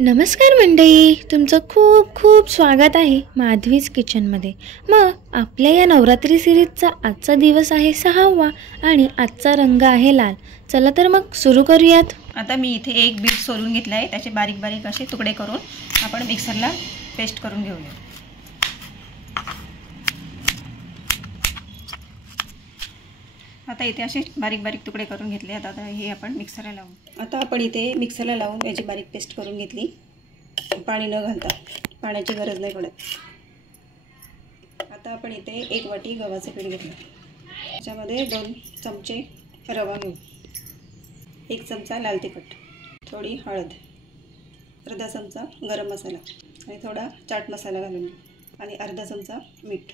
नमस्कार मंडळी, तुमचं खूप खूप स्वागत आहे माधवीज किचनमध्ये। मग आपल्या या नवरात्री सिरीजचा आजचा दिवस आहे 6वा आणि आजचा रंग आहे लाल। चला तर मग सुरू करूयात। आता मी इथे एक बीट सोलून घेतला आहे, त्याचे बारीक बारीक असे तुकडे करून आपण मिक्सरला पेस्ट करून घेऊया। आता इथे असे बारीक बारीक तुकडे करून घेतले। आता हे आपण मिक्सरला लावू। आता आपण इथे मिक्सरला लावून याची बारीक पेस्ट करून घेतली, पाणी न घालता, पाण्याची गरज नाही पडत। आता आपण इथे एक वाटी गव्हाचे पीठ घेतले, त्याच्यामध्ये 2 चमचे रवा घेऊ, 1 चमचा लाल तिखट, थोडी हळद, अर्धा चमचा गरम मसाला आणि थोडा चाट मसाला घालून घेऊ आणि अर्धा चमचा मीठ।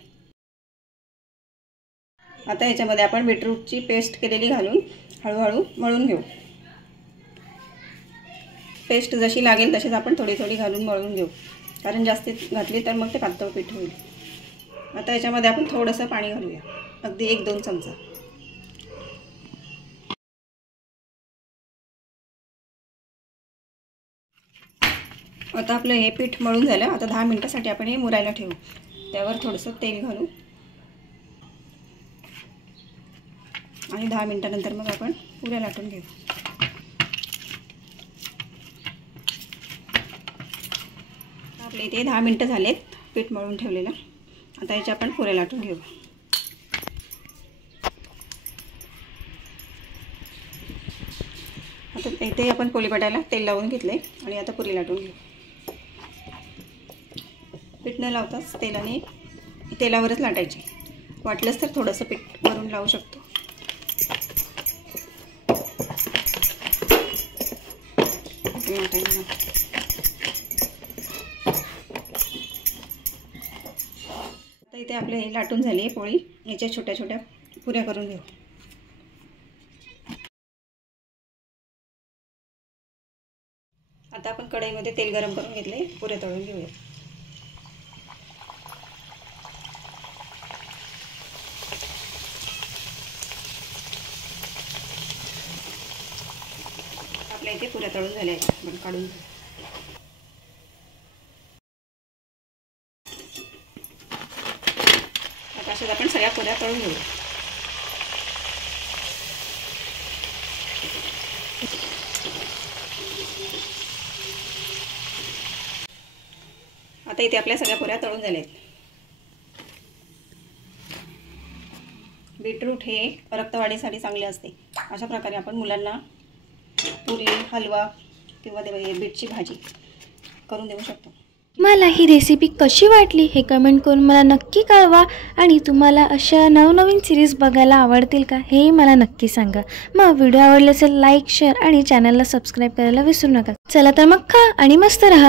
आता याच्यामध्ये आपण बीटरूटची पेस्ट केलेली घालून हळूहळू मळून घेऊ। पेस्ट जशी लागेल तशीच आपण थोडी थोडी घालून मळून घेऊ, कारण जास्त घातली तर मग ते पातळ पीठ होईल। आता याच्यामध्ये आपण थोडंसं पाणी घालूया, अगदी 1-2 चमचा। आता आपलं हे पीठ मळून झालं। आता 10 मिनिटांसाठी आपण हे मुरायला ठेवू। त्यावर थोडंसं तेल घालू आणि 10 मिनिटांनंतर मग आपण पुऱ्या लाटून घेऊ। आपले इथे 10 मिनिटं झालेत पीठ मळून ठेवलेलं। आता याच्या आपण पुऱ्या लाटून घेऊ। आता इथे आपण पोळीपाटाला तेल लावून घेतले आणि आता पुरी लाटून घेऊ। पीठ न लावताच तेलावरच लाटायचे, वाटलंच तर थोडंसं पीठ वरून लावू शकतो। आता इथे आपले हे लाटून झाली पोळी, याच्या छोट्या छोट्या पुऱ्या करून घेऊ। आता आपण कढईमध्ये तेल गरम करून घेतले, पुऱ्या तळून घेऊया। आपल्या इथे पुऱ्या तळून झाल्या आहेत, आपण काढून घेऊ। आता अशाच आपण सगळ्या पुऱ्या तळून घेऊ। आता इथे आपल्या सगळ्या पुऱ्या तळून झाल्या आहेत। बीटरूट हे रक्तवाढीसाठी चांगले असते। अशा प्रकारे आपण मुलांना पुरी, हलवा किंवा बीटची भाजी करून देऊ शकतो। मला ही रेसिपी कशी वाटली हे कमेंट करून मला नक्की कळवा आणि तुम्हाला अशा नवनवीन सिरीज बघायला आवडतील का हे मला नक्की सांगा। मग व्हिडिओ आवडला असेल लाईक, शेअर आणि चॅनलला सबस्क्राईब करायला विसरू नका। चला तर मग खा आणि मस्त रहा।